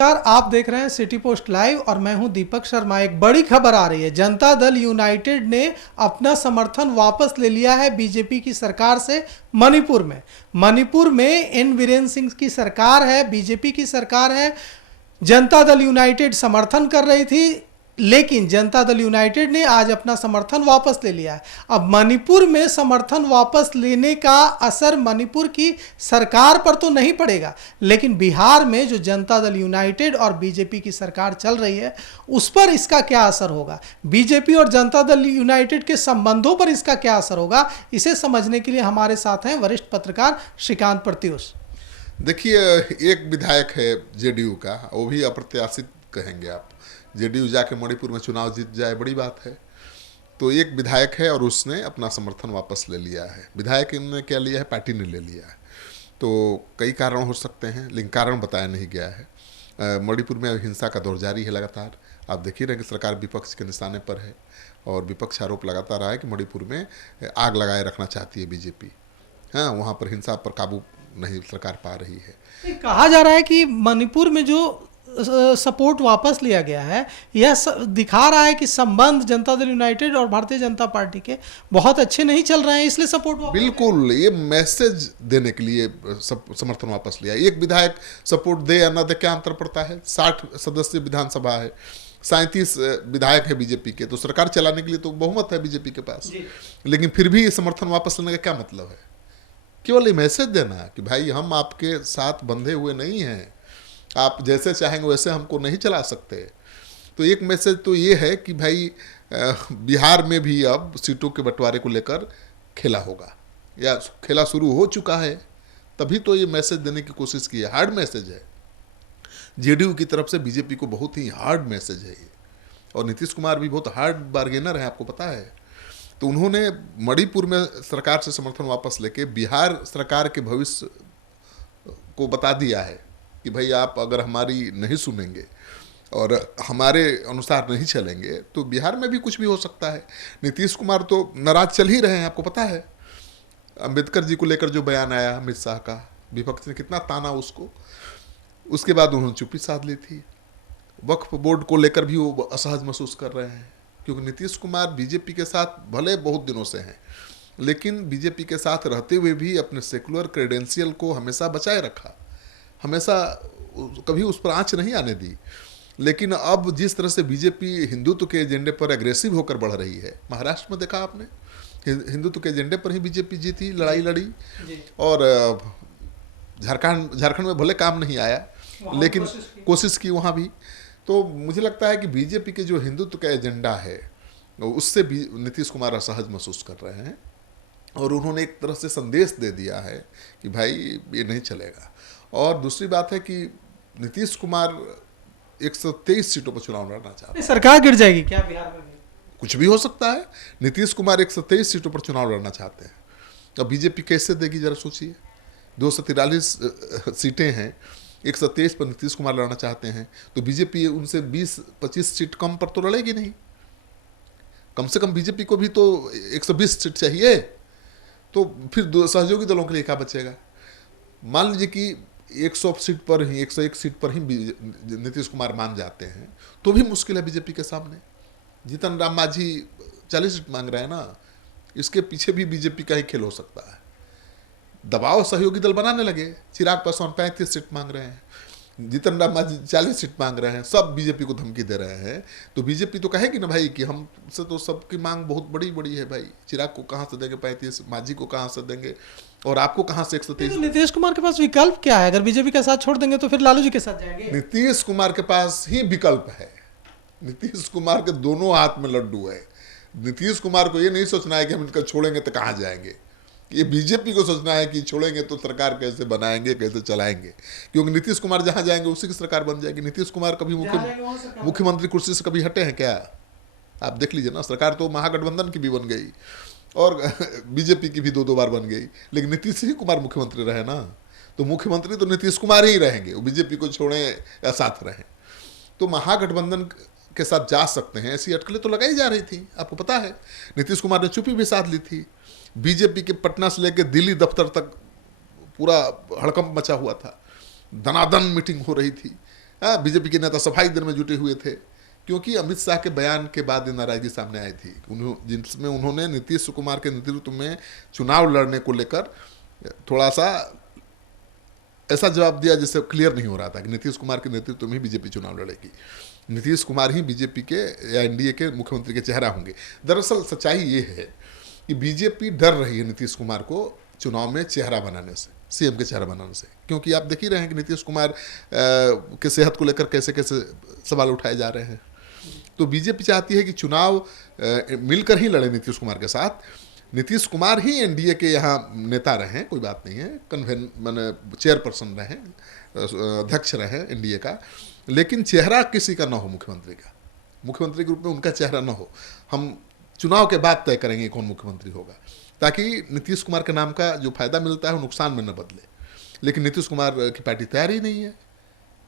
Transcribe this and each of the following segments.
यार आप देख रहे हैं सिटी पोस्ट लाइव और मैं हूं दीपक शर्मा। एक बड़ी खबर आ रही है, जनता दल यूनाइटेड ने अपना समर्थन वापस ले लिया है बीजेपी की सरकार से। मणिपुर में एन बीरेन सिंह की सरकार है, बीजेपी की सरकार है। जनता दल यूनाइटेड समर्थन कर रही थी, लेकिन जनता दल यूनाइटेड ने आज अपना समर्थन वापस ले लिया है। अब मणिपुर में समर्थन वापस लेने का असर मणिपुर की सरकार पर तो नहीं पड़ेगा, लेकिन बिहार में जो जनता दल यूनाइटेड और बीजेपी की सरकार चल रही है उस पर इसका क्या असर होगा, बीजेपी और जनता दल यूनाइटेड के संबंधों पर इसका क्या असर होगा, इसे समझने के लिए हमारे साथ हैं वरिष्ठ पत्रकार श्रीकांत प्रत्युष। देखिए, एक विधायक है जेडीयू का, वो भी अप्रत्याशित कहेंगे आप। जेडीयू जाके मणिपुर में चुनाव जीत जाए बड़ी बात है। तो एक विधायक है और उसने अपना समर्थन वापस ले लिया है। विधायक ने क्या लिया है, पार्टी ने ले लिया है। तो कई कारण हो सकते हैं, लेकिन कारण बताया नहीं गया है। मणिपुर में हिंसा का दौर जारी है लगातार। आप देख ही रहे हैं कि सरकार विपक्ष के निशाने पर है और विपक्ष आरोप लगाता रहा है कि मणिपुर में आग लगाए रखना चाहती है बीजेपी। हाँ, वहाँ पर हिंसा पर काबू नहीं सरकार पा रही है। कहा जा रहा है कि मणिपुर में जो सपोर्ट वापस लिया गया है, यह दिखा रहा है कि संबंध जनता दल यूनाइटेड और भारतीय जनता पार्टी के बहुत अच्छे नहीं चल रहे हैं, इसलिए सपोर्ट बिल्कुल ये मैसेज देने के लिए समर्थन वापस लिया। एक विधायक सपोर्ट दे या न दे, क्या अंतर पड़ता है? 60 सदस्यीय विधानसभा है, 37 विधायक है बीजेपी के, तो सरकार चलाने के लिए तो बहुमत है बीजेपी के पास। लेकिन फिर भी समर्थन वापस लेने का क्या मतलब है? केवल ये मैसेज देना कि भाई हम आपके साथ बंधे हुए नहीं हैं, आप जैसे चाहेंगे वैसे हमको नहीं चला सकते। तो एक मैसेज तो ये है कि भाई बिहार में भी अब सीटों के बंटवारे को लेकर खेला होगा या खेला शुरू हो चुका है, तभी तो ये मैसेज देने की कोशिश की है। हार्ड मैसेज है जेडीयू की तरफ से बीजेपी को, बहुत ही हार्ड मैसेज है ये। और नीतीश कुमार भी बहुत हार्ड बार्गेनर है, आपको पता है। तो उन्होंने मणिपुर में सरकार से समर्थन वापस लेके बिहार सरकार के भविष्य को बता दिया है कि भाई आप अगर हमारी नहीं सुनेंगे और हमारे अनुसार नहीं चलेंगे तो बिहार में भी कुछ भी हो सकता है। नीतीश कुमार तो नाराज चल ही रहे हैं, आपको पता है। अंबेडकर जी को लेकर जो बयान आया अमित शाह का, विपक्ष ने कितना ताना उसको, उसके बाद उन्होंने चुप्पी साध ली थी। वक्फ बोर्ड को लेकर भी वो असहज महसूस कर रहे हैं, क्योंकि नीतीश कुमार बीजेपी के साथ भले बहुत दिनों से हैं, लेकिन बीजेपी के साथ रहते हुए भी अपने सेकुलर क्रेडेंशियल को हमेशा बचाए रखा, हमेशा कभी उस पर आंच नहीं आने दी। लेकिन अब जिस तरह से बीजेपी हिंदुत्व के एजेंडे पर एग्रेसिव होकर बढ़ रही है, महाराष्ट्र में देखा आपने, हिंदुत्व के एजेंडे पर ही बीजेपी जीती, लड़ाई लड़ी। और झारखंड में भले काम नहीं आया, लेकिन कोशिश की वहाँ भी। तो मुझे लगता है कि बीजेपी के जो हिंदुत्व का एजेंडा है उससे भी नीतीश कुमार असहज महसूस कर रहे हैं और उन्होंने एक तरह से संदेश दे दिया है कि भाई ये नहीं चलेगा। और दूसरी बात है कि नीतीश कुमार 123 सीटों पर चुनाव लड़ना चाहते हैं। सरकार गिर जाएगी क्या बिहार में? कुछ भी हो सकता है। नीतीश कुमार 123 सीटों पर चुनाव लड़ना चाहते हैं। अब बीजेपी कैसे देगी, जरा सोचिए। 243 सीटें हैं, 123 पर नीतीश कुमार लड़ना चाहते हैं, तो बीजेपी उनसे 20-25 सीट कम पर तो लड़ेगी नहीं। कम से कम बीजेपी को भी तो 120 सीट चाहिए, तो फिर सहयोगी दलों के लिए क्या बचेगा? मान लीजिए कि 100 सीट पर ही, 101 सीट पर ही नीतीश कुमार मान जाते हैं, तो भी मुश्किल है बीजेपी के सामने। जीतन राम मांझी 40 सीट मांग रहे हैं ना, इसके पीछे भी बीजेपी का ही खेल हो सकता है। दबाव सहयोगी दल बनाने लगे, चिराग पासवान 35 सीट मांग रहे हैं, जीतन राम मांझी 40 सीट मांग रहे हैं, सब बीजेपी को धमकी दे रहे हैं। तो बीजेपी तो कहेगी ना भाई कि हमसे तो सबकी मांग बहुत बड़ी बड़ी है भाई, चिराग को कहाँ से देंगे 35, मांझी को कहाँ से देंगे, और आपको कहाँ से 123? तो नीतीश कुमार के पास विकल्प क्या है? अगर बीजेपी का साथ छोड़ देंगे तो फिर लालू जी के साथ जाएंगे। नीतीश कुमार के पास ही विकल्प है। नीतीश कुमार के दोनों हाथ में लड्डू है। नीतीश कुमार को ये नहीं सोचना है कि हम इनका छोड़ेंगे तो कहाँ जाएंगे, ये बीजेपी को सोचना है कि छोड़ेंगे तो सरकार कैसे बनाएंगे, कैसे चलाएंगे। क्योंकि नीतीश कुमार जहाँ जाएंगे उसी की सरकार बन जाएगी। नीतीश कुमार कभी मुख्यमंत्री कुर्सी से कभी हटे हैं क्या? आप देख लीजिए ना, सरकार तो महागठबंधन की भी बन गई और बीजेपी की भी 2-2 बार बन गई, लेकिन नीतीश ही कुमार मुख्यमंत्री रहे ना। तो मुख्यमंत्री तो नीतीश कुमार ही रहेंगे, वो बीजेपी को छोड़ें या साथ रहें। तो महागठबंधन के साथ जा सकते हैं, ऐसी अटकलें तो लगाई जा रही थी, आपको पता है। नीतीश कुमार ने चुप्पी भी साध ली थी। बीजेपी के पटना से लेकर दिल्ली दफ्तर तक पूरा हड़कंप मचा हुआ था, दनादन मीटिंग हो रही थी। बीजेपी के नेता सफाई देने में जुटे हुए थे, क्योंकि अमित शाह के बयान के बाद ये नाराजगी सामने आई थी, जिसमें उन्होंने नीतीश कुमार के नेतृत्व में चुनाव लड़ने को लेकर थोड़ा सा ऐसा जवाब दिया जिससे क्लियर नहीं हो रहा था कि नीतीश कुमार के नेतृत्व में ही बीजेपी चुनाव लड़ेगी, नीतीश कुमार ही बीजेपी के या एनडीए के मुख्यमंत्री के चेहरा होंगे। दरअसल सच्चाई ये है कि बीजेपी डर रही है नीतीश कुमार को चुनाव में चेहरा बनाने से, सीएम के चेहरा बनाने से, क्योंकि आप देख ही रहे हैं कि नीतीश कुमार के सेहत को लेकर कैसे कैसे सवाल उठाए जा रहे हैं। तो बीजेपी चाहती है कि चुनाव मिलकर ही लड़े नीतीश कुमार के साथ, नीतीश कुमार ही एनडीए के यहाँ नेता रहें, कोई बात नहीं है, माने चेयरपर्सन रहें, अध्यक्ष रहें एनडीए का, लेकिन चेहरा किसी का ना हो मुख्यमंत्री का, मुख्यमंत्री के रूप में उनका चेहरा ना हो। हम चुनाव के बाद तय करेंगे कौन मुख्यमंत्री होगा, ताकि नीतीश कुमार के नाम का जो फायदा मिलता है वो नुकसान में न बदले। लेकिन नीतीश कुमार की पार्टी तैयार ही नहीं है,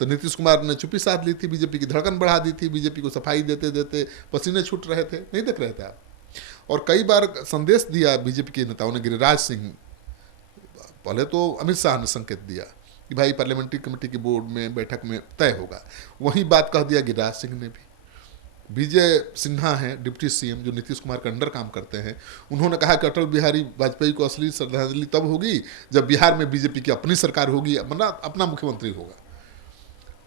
तो नीतीश कुमार ने चुप्पी साध ली थी, बीजेपी की धड़कन बढ़ा दी थी, बीजेपी को सफाई देते देते पसीने छूट रहे थे, नहीं देख रहे थे आप। और कई बार संदेश दिया बीजेपी के नेताओं ने, गिरिराज सिंह, पहले तो अमित शाह ने संकेत दिया कि भाई पार्लियामेंट्री कमेटी की बोर्ड में बैठक में तय होगा, वही बात कह दिया गिरिराज सिंह ने भी। विजय सिन्हा हैं डिप्टी सीएम जो नीतीश कुमार के अंडर काम करते हैं, उन्होंने कहा कि अटल बिहारी वाजपेयी को असली श्रद्धांजलि तब होगी जब बिहार में बीजेपी की अपनी सरकार होगी, मतलब अपना मुख्यमंत्री होगा।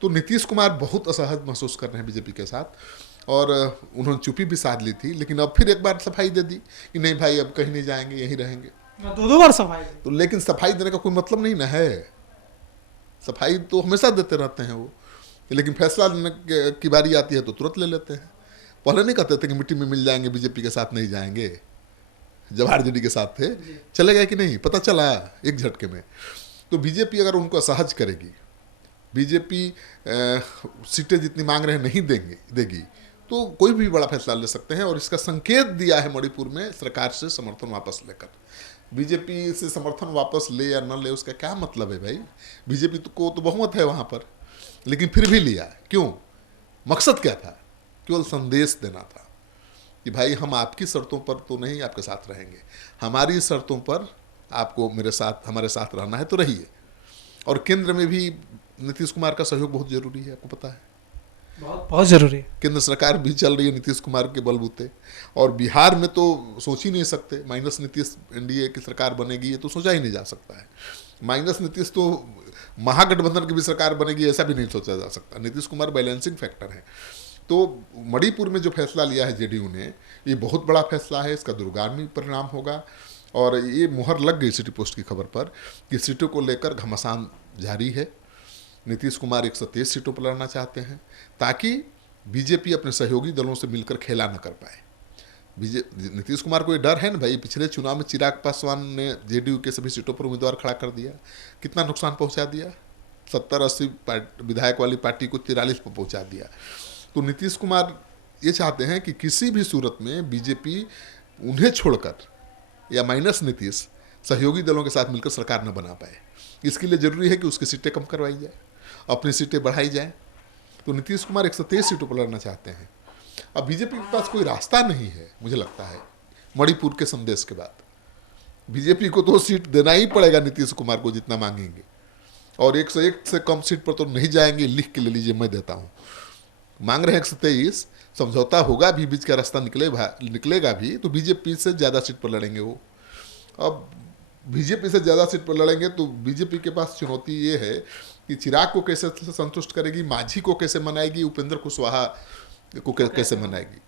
तो नीतीश कुमार बहुत असहज महसूस कर रहे हैं बीजेपी के साथ, और उन्होंने चुप्पी भी साध ली थी, लेकिन अब फिर एक बार सफाई दे दी कि नहीं भाई अब कहीं नहीं जाएंगे, यहीं रहेंगे। दो बार सफाई तो लेकिन सफाई देने का कोई मतलब नहीं ना है, सफाई तो हमेशा देते रहते हैं वो, लेकिन फैसला लेने की बारी आती है तो तुरंत ले लेते हैं। पहले नहीं कहते थे कि मिट्टी में मिल जाएंगे, बीजेपी के साथ नहीं जाएंगे, जब आरजेडी के साथ थे चले गए कि नहीं, पता चला एक झटके में। तो बीजेपी अगर उनको असहज करेगी, बीजेपी सीटें जितनी मांग रहे हैं नहीं देगी, तो कोई भी बड़ा फैसला ले सकते हैं। और इसका संकेत दिया है मणिपुर में सरकार से समर्थन वापस लेकर। बीजेपी से समर्थन वापस ले या न ले उसका क्या मतलब है भाई, बीजेपी को तो बहुमत है वहाँ पर, लेकिन फिर भी लिया, क्यों, मकसद क्या था, केवल संदेश देना था कि भाई हम आपकी शर्तों पर तो नहीं आपके साथ रहेंगे, हमारी शर्तों पर आपको मेरे साथ हमारे साथ रहना है तो रहिए। और केंद्र में भी नीतीश कुमार का सहयोग बहुत जरूरी है, आपको पता है, बहुत जरूरी है। केंद्र सरकार भी चल रही है नीतीश कुमार के बलबूते, और बिहार में तो सोच ही नहीं सकते, माइनस नीतीश एनडीए की सरकार बनेगी ये तो सोचा ही नहीं जा सकता है। माइनस नीतीश तो महागठबंधन की भी सरकार बनेगी ऐसा भी नहीं सोचा जा सकता। नीतीश कुमार बैलेंसिंग फैक्टर है। तो मणिपुर में जो फैसला लिया है जेडीयू ने, ये बहुत बड़ा फैसला है, इसका दूरगामी परिणाम होगा। और ये मुहर लग गई सिटी पोस्ट की खबर पर कि सीटों को लेकर घमासान जारी है। नीतीश कुमार 123 सीटों पर लड़ना चाहते हैं ताकि बीजेपी अपने सहयोगी दलों से मिलकर खेला न कर पाए। नीतीश कुमार को ये डर है ना भाई, पिछले चुनाव में चिराग पासवान ने जेडीयू के सभी सीटों पर उम्मीदवार खड़ा कर दिया, कितना नुकसान पहुंचा दिया, 70-80 विधायक वाली पार्टी को 43 पर पहुंचा दिया। तो नीतीश कुमार ये चाहते हैं कि किसी भी सूरत में बीजेपी उन्हें छोड़कर या माइनस नीतीश सहयोगी दलों के साथ मिलकर सरकार न बना पाए। इसके लिए जरूरी है कि उसकी सीटें कम करवाई जाए, अपनी सीटें बढ़ाई जाए। तो नीतीश कुमार 123 सीटों पर लड़ना चाहते हैं। अब बीजेपी के पास कोई रास्ता नहीं है, मुझे लगता है मणिपुर के संदेश के बाद बीजेपी को तो सीट देना ही पड़ेगा नीतीश कुमार को जितना मांगेंगे, और 101 से कम सीट पर तो नहीं जाएंगे, लिख के ले लीजिए, मैं देता हूँ। मांग रहे हैं 123, समझौता होगा भी, बीच का रास्ता निकलेगा भी, तो बीजेपी से ज़्यादा सीट पर लड़ेंगे वो। अब बीजेपी से ज़्यादा सीट पर लड़ेंगे तो बीजेपी के पास चुनौती ये है कि चिराग को कैसे संतुष्ट करेगी, मांझी को कैसे मनाएगी, उपेंद्र कुशवाहा को कैसे मनाएगी।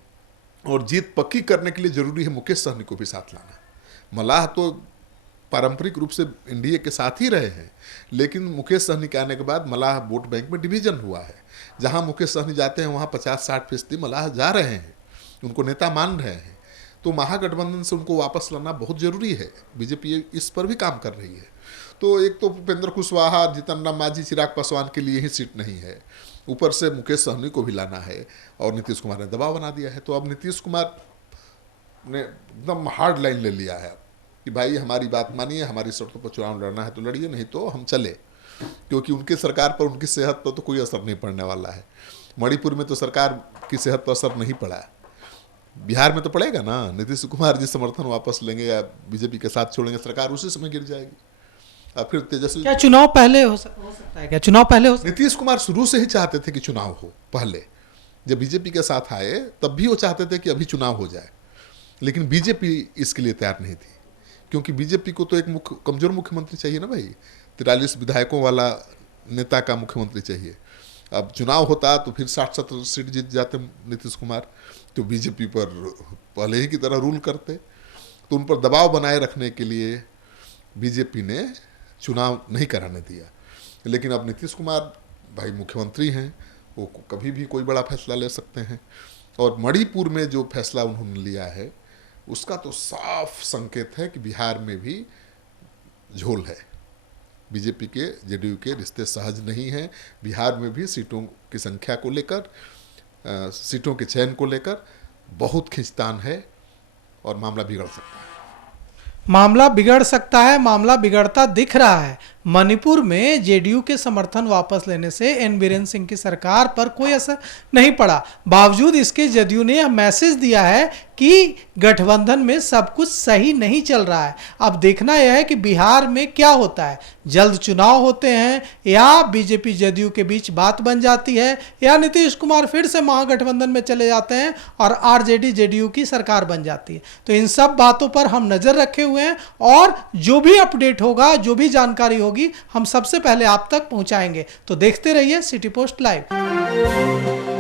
और जीत पक्की करने के लिए जरूरी है मुकेश सहनी को भी साथ लाना। मलाह तो पारंपरिक रूप से एनडीए के साथ ही रहे हैं, लेकिन मुकेश सहनी के आने के बाद मलाह वोट बैंक में डिवीजन हुआ है। जहां मुकेश सहनी जाते हैं वहां 50-60% मलाह जा रहे हैं, उनको नेता मान रहे हैं। तो महागठबंधन से उनको वापस लाना बहुत जरूरी है, बीजेपी इस पर भी काम कर रही है। तो एक तो उपेंद्र कुशवाहा, जीतन राम मांझी, चिराग पासवान के लिए ही सीट नहीं है, ऊपर से मुकेश सहनी को भी लाना है, और नीतीश कुमार ने दबाव बना दिया है। तो अब नीतीश कुमार ने एकदम हार्ड लाइन ले लिया है कि भाई हमारी बात मानिए, हमारी शर्तों पर चुनाव लड़ना है तो लड़िए, नहीं तो हम चले, क्योंकि उनकी सरकार पर, उनकी सेहत पर तो कोई असर नहीं पड़ने वाला है। मणिपुर में तो सरकार की सेहत पर असर नहीं पड़ा, बिहार में तो पड़ेगा ना। नीतीश कुमार जी समर्थन वापस लेंगे या बीजेपी के साथ छोड़ेंगे, सरकार उसी समय गिर जाएगी। फिर तेजस्वी, क्या चुनाव पहले हो सकता है? क्या चुनाव पहले हो सकता नीतीश कुमार शुरू से ही चाहते थे कि चुनाव हो पहले। जब बीजेपी के साथ आए तब भी वो चाहते थे कि अभी चुनाव हो जाए, लेकिन बीजेपी इसके लिए तैयार नहीं थी, क्योंकि बीजेपी को तो एक कमजोर मुख्यमंत्री चाहिए ना भाई। 43 विधायकों वाला नेता का मुख्यमंत्री चाहिए। अब चुनाव होता तो फिर 60-70 सीट जीत जाते नीतीश कुमार, तो बीजेपी पर पहले ही की तरह रूल करते। तो उन पर दबाव बनाए रखने के लिए बीजेपी ने चुनाव नहीं कराने दिया। लेकिन अब नीतीश कुमार भाई मुख्यमंत्री हैं, वो कभी भी कोई बड़ा फैसला ले सकते हैं। और मणिपुर में जो फैसला उन्होंने लिया है उसका तो साफ संकेत है कि बिहार में भी झोल है। बीजेपी के जेडीयू के रिश्ते सहज नहीं हैं। बिहार में भी सीटों की संख्या को लेकर, सीटों के चयन को लेकर बहुत खींचतान है और मामला बिगड़ सकता है। मामला बिगड़ सकता है, मामला बिगड़ता दिख रहा है। मणिपुर में जेडीयू के समर्थन वापस लेने से एन बीरेन सिंह की सरकार पर कोई असर नहीं पड़ा। बावजूद इसके जदयू ने यह मैसेज दिया है कि गठबंधन में सब कुछ सही नहीं चल रहा है। अब देखना यह है कि बिहार में क्या होता है। जल्द चुनाव होते हैं या बीजेपी जदयू के बीच बात बन जाती है, या नीतीश कुमार फिर से महागठबंधन में चले जाते हैं और आरजेडी जेडीयू की सरकार बन जाती है। तो इन सब बातों पर हम नजर रखे हुए हैं और जो भी अपडेट होगा, जो भी जानकारी होगी, हम सबसे पहले आप तक पहुंचाएंगे। तो देखते रहिए सिटी पोस्ट लाइव।